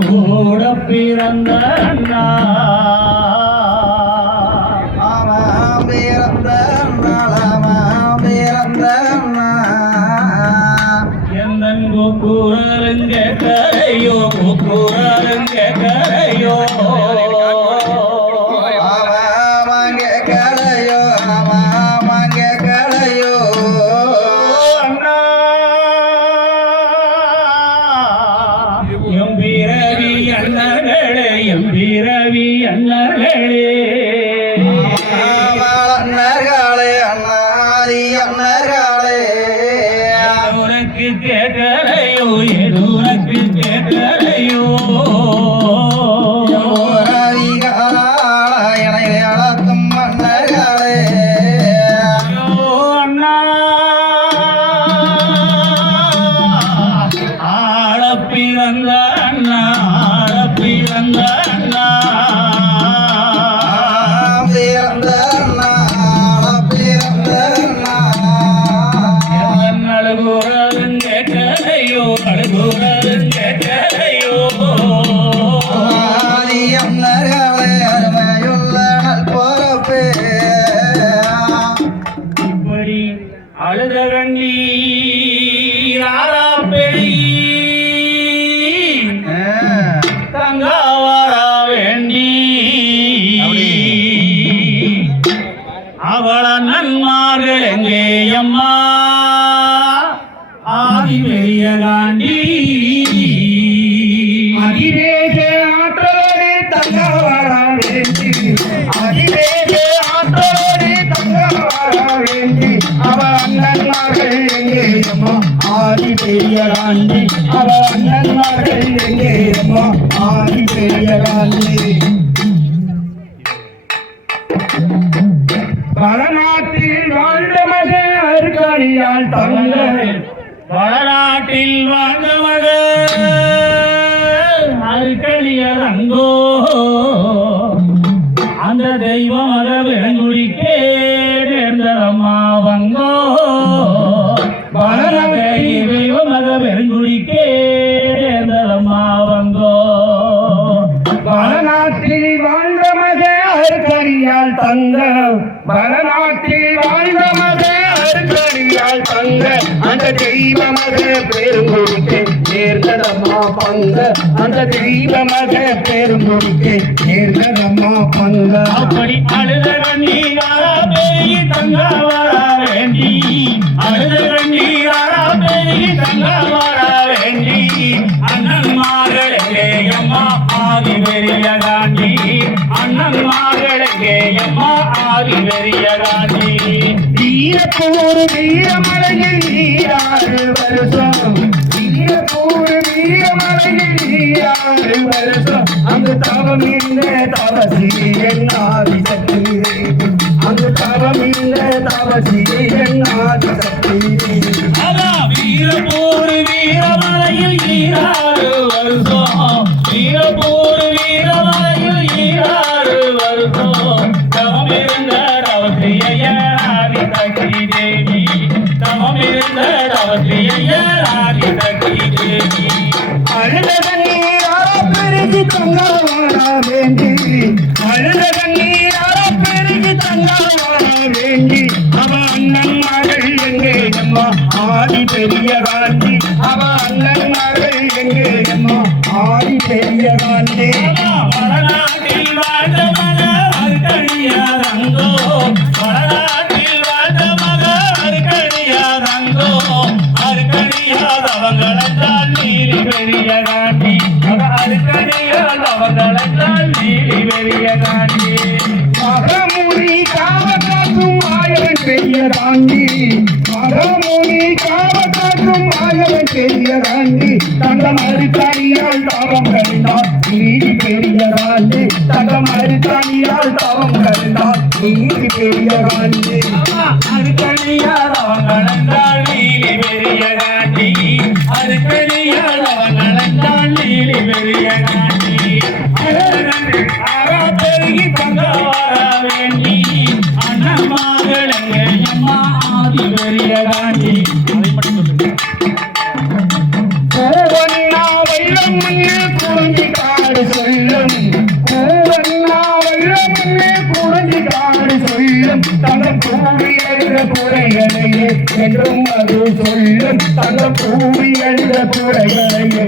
கூட பிறந்த அண்ணா பிறந்த பிறந்த எந்தன் கூறருங்க கரையோ கூறருங்க கரையோ எம்பிரவி அண்ணர்களே அண்ணர்களே அண்ணாரி அண்ணர்களே உனக்கு கேட்கலையோ எது உனக்கு கேட்கலையோ இணையளத்தும் மன்னர்களே அண்ணா ஆள பிறந்த அண்ணா பிறந்த அண்ணா பிறந்த பிறந்த அழுகுறங்க கரையோ அழுகுறங்க கரையோ அண்ணர்களே அருமையுள்ள பொறுப்பே இப்படி அழுத கண்ணீர் ஆரா பெரிய அவள நன்மார்கள் எங்கே அம்மா ஆதி பெரிய காண்டி அதிவேக ஆற்றலோடு தங்க வர வேண்டி அதிவேக ஆற்றலோடு தங்க வர வேண்டி அவ அண்ணன்மார்கள் எங்கே அம்மா ஆதி பெரிய காண்டி அவ அண்ணன்மார்கள் எங்கே அம்மா ஆதி பெரிய காண்டி வடநாட்டில் வாழ்ந்த மகன் அருக்காளியால் தங்க வடநாட்டில் வாழ்ந்த மகன் அருக்கணியர் அங்கோ அந்த தெய்வ மக வெண்குடிக்கே நேர்ந்ததம்மா வங்கோ தெய்வ மக வெண்குடிக்கே நேர்ந்ததம்மா வங்கோ வடநாட்டில் வாழ்ந்த மகன் அருக்கணியால் தங்க வடநாட்டில் வாழ்ந்த மகன் அருக்கணியால் தங்க அந்த தெய்வ மக பெருங்குடிக்கு நேர்ந்ததம்மா பங்க அந்த தெய்வ மக பெருங்குடிக்கு நேர்ந்ததம்மா பங்க அப்படி அழுத நீராரா பேரி தங்க வர வேண்டி அழுத நீராரா பேரி தங்க வர வேண்டி அண்ணன் மகளே அம்மா ஆதி பெரிய காண்டி அண்ணன் மகளே அம்மா ஆதி பெரிய காண்டி வீரப்பூர் வீரமலையில் நீராறு வருஷம் வீரப்பூர் வீரமலையில் நீராறு வருஷம் அங்கு தவம் இந்த தவசி என்னாதி சக்தி அங்கு தவம் இந்த தவசி என்னாதி சக்தி வீரப்பூர் வீரமலையில் நீராறு வருஷம் வீரப்பூர் வீரமலையில் நீராறு வருஷம் தவம் இருந்த தவசியாதி சக்தி தேவி தவம் இருந்த தவசியாதி சக்தி தேவி அழுத நீரார பெருகி தங்க வர வேண்டி அழுத நீரார பெருகி தங்க வர வேண்டி அவ அண்ணன் மகள் எங்கே அம்மா ஆதி பெரிய காந்தி அவ அண்ணன் மகள் எங்கே அம்மா ஆதி பெரிய காந்தி வடநாட்டில் வாழ்ந்த மக அருக்கணியாரங்கோ வடநாட்டில் வாழ்ந்த மக அருக்கணியாரங்கோ அருக்கணியாதவங்களென்றால் நீலி பெரிய காண்டி அருக்கணியாதவங்களென்றால் நீலி பெரிய காண்டி மகமுனி காவகாக்கும் ஆயவன் பெரிய காந்தி மகமுனி காவகாக்கும் ஆயவன் பெரிய காந்தி தங்கம் அருக்காணியால் தாவம் கருந்தார் நீதி பெரிய காந்தி தங்கம் அருக்காணியால் தாவம் கருந்தார் நீதி பெரிய காந்தி அருக்கணியாதவங்களென்றால் நீலி பெரிய காண்டி அருக்கணியாதவங்களென்றால் நீலி பெரிய காண்டி பெருகி தங்க வர வேண்டி அண்ணன் மகளே அம்மா ஆதி பெரிய காண்டி வைரம் மண்ணு குழந்தை கண்ணே குறைஞ்சி காடு சொல்லும் தங்கள் பூவி எழுத குறைகளையே என்றும் அது சொல்லும் தங்கள் பூவி எழுத குறைகளையே